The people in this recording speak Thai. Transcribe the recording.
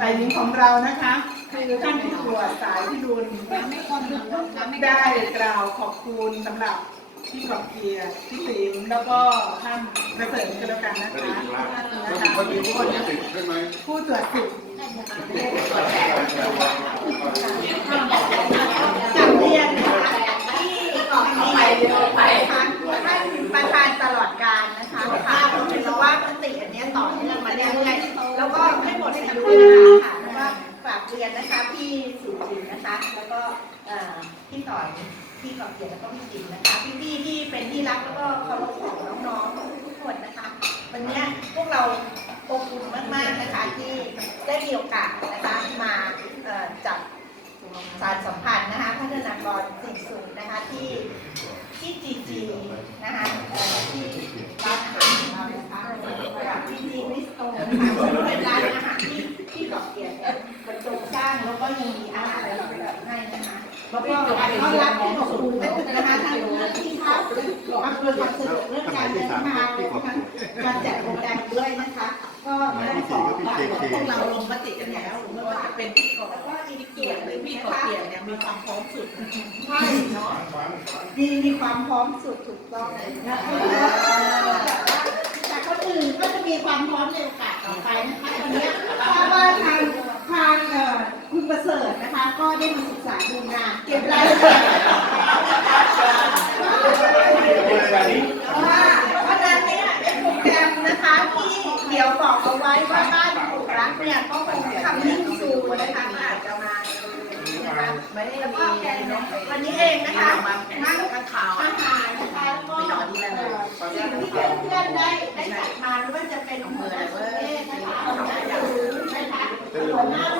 ฝ่ายหญิงของเรานะคะ คือท่านผู้ตรวจสายพิรุณได้กล่าวขอบคุณสำหรับพี่ขอบเกียรติพี่ติ๋มแล้วก็ท่านประเสริฐกันแล้วกันนะคะนะคะคนนี้คนนี้ใช่ไหมผู้ตรวจสิทธิ์จับเรียนนะคะที่กองนี้นะคะท่านประธานตลอดการนะคะค่ะเพราะว่ามติอันนี้ต่อเนื่องมาเรื่อยๆแล้วก็ไม่หมดอายุนะคะแล้วก็ฝากเรียนนะคะพี่สุจินนะคะ แล้วก็เอ่ พี่ต่อยพี่กอบเกียรติแล้วก็พี่จิมนะคะพี่ๆที่เป็นที่รักแล้วก็เคารพของน้องๆทุกคนนะคะ วันนี้พวกเราอบอุ่นมากๆนะคะที่ได้มีโอกาสนะคะมาจัดสารสัมพันธ์นะคะพัฒนากรสิ่งสูงนะคะที่ที่จีจีนะคะที่ร้านอาหารของเรานะคะกับจีจีริสโตนะคะซึ่งเป็นร้านอาหารที่ที่ดอกเกียรติเนี่ยบรรงสร้างแล้วก็ยังมีอาหาร แล้วก็ต้อนรับที่อบอุ่นะคะทั้งเรื่องที่พักอำนวยความสะดวกเรื่องการเดินทางนะคะการจัดโรงแรมด้วยนะคะ ก็ได้ขอฝากพวกเราลงมติกันแล้วไม่ว่าจะเป็นพี่กอบแล้วก็อีกเกียรติหรือพี่กอบเกียรติเนี่ยมีความพร้อมสุดใช่เนาะดีมีความพร้อมสุดถูกต้องเลยนะคะแต่คนอื่นก็จะมีความพร้อมในโอกาสต่อไปนะคะวันนี้ทราบว่าทางทางเอ่อคุณ ประเสริฐนะคะ ก็ได้มาศึกษาดูงานเก็บรายละเอียดว่าเพราะฉะนั้นเนี่ยในโปรแกรมนะคะที่เดี๋ยวบอกเอาไว้ว่าบ้านปลูกรักเนี่ยก็คงทำนิ่งซูนะคะก็อาจจะมานะคะไม่ได้มีวันนี้เองนะคะนั่งกับข่าวอาหารนะคะแล้วก็เอ่อสิ่งที่เพื่อนๆได้ได้จัดมาไม่ว่าจะเป็นหัวหน้าประเทศนะคะหัวหน้าอนะคะหัวหน้าลุงพลท่าน